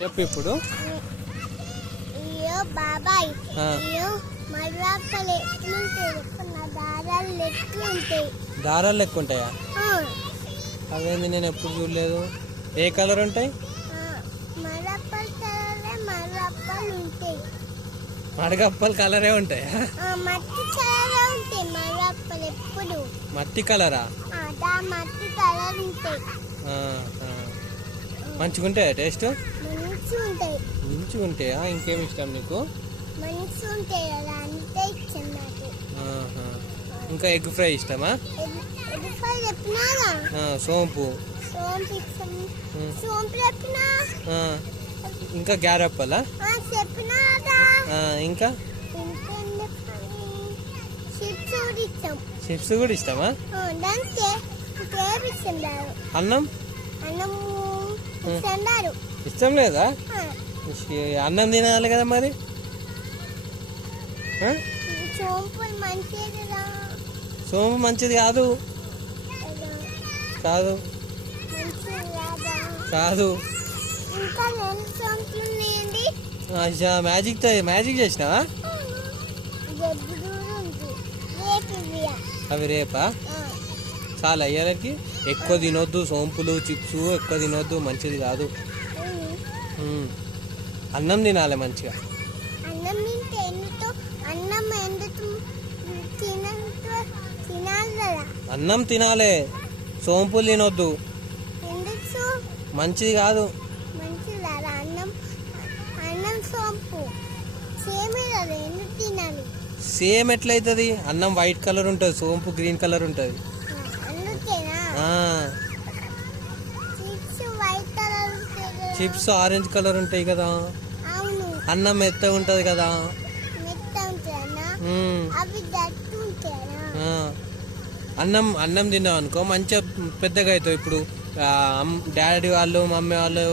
చెప్పు ఇప్పుడు. బాబాయ్ దారాలు లెక్క ఉంటాయా? అవేంది, నేను ఎప్పుడు చూడలేదు. ఏ కలర్ ఉంటాయి? మడగప్పలు కలరే ఉంటాయా? మట్టి కలరా? మంచిగా ఉంటాయా టేస్ట్? మంచిగా ఉంటాయా? ఇంకేమి ఇష్టం నీకు? ఇంకా ఎగ్ ఫ్రై ఇష్టమా? సోంపు, ఇంకా గ్యారప్పలా, ఇంకా చిప్స్ కూడా ఇష్టమా? అన్నం ఇష్టం లేదా? అన్నం తినాలి కదా మరి. సోంపు మంచిది కాదు. కాదు కాదు. మ్యాజిక్ చేసినావా? అవి రేపా? చాలా అయ్యాలకి ఎక్కువ తినొద్దు. సోంపులు చిప్స్ ఎక్కువ తినొద్దు, మంచిది కాదు. అన్నం తినాలి మంచిగా. అన్నం తినాలి, సోంపులు తినొద్దు, మంచిది కాదు. సేమ్ ఎట్లయితుంది? అన్నం వైట్ కలర్ ఉంటుంది, సోంపు గ్రీన్ కలర్ ఉంటుంది. చిప్స్ ఆరెంజ్ కలర్ ఉంటాయి కదా. అన్నం మెత్తగా ఉంటది కదా. అన్నం తిన్నావు అనుకో మంచిగా పెద్దగా అవుతావు. ఇప్పుడు డాడీ వాళ్ళు మమ్మీ వాళ్ళు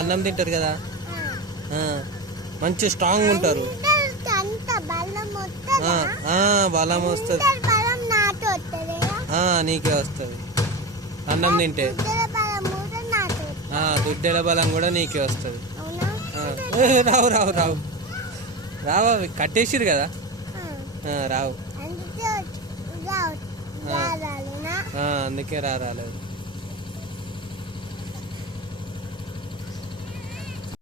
అన్నం తింటారు కదా, మంచి స్ట్రాంగ్ ఉంటారు. బలం వస్తుంది, నీకే వస్తుంది అన్నం తింటే. దుడ్డెల బలం కూడా నీకే వస్తుంది. రావు రావు రావు రావు, అవి కట్టేసిరు కదా, రావు. అందుకే రాలేదు.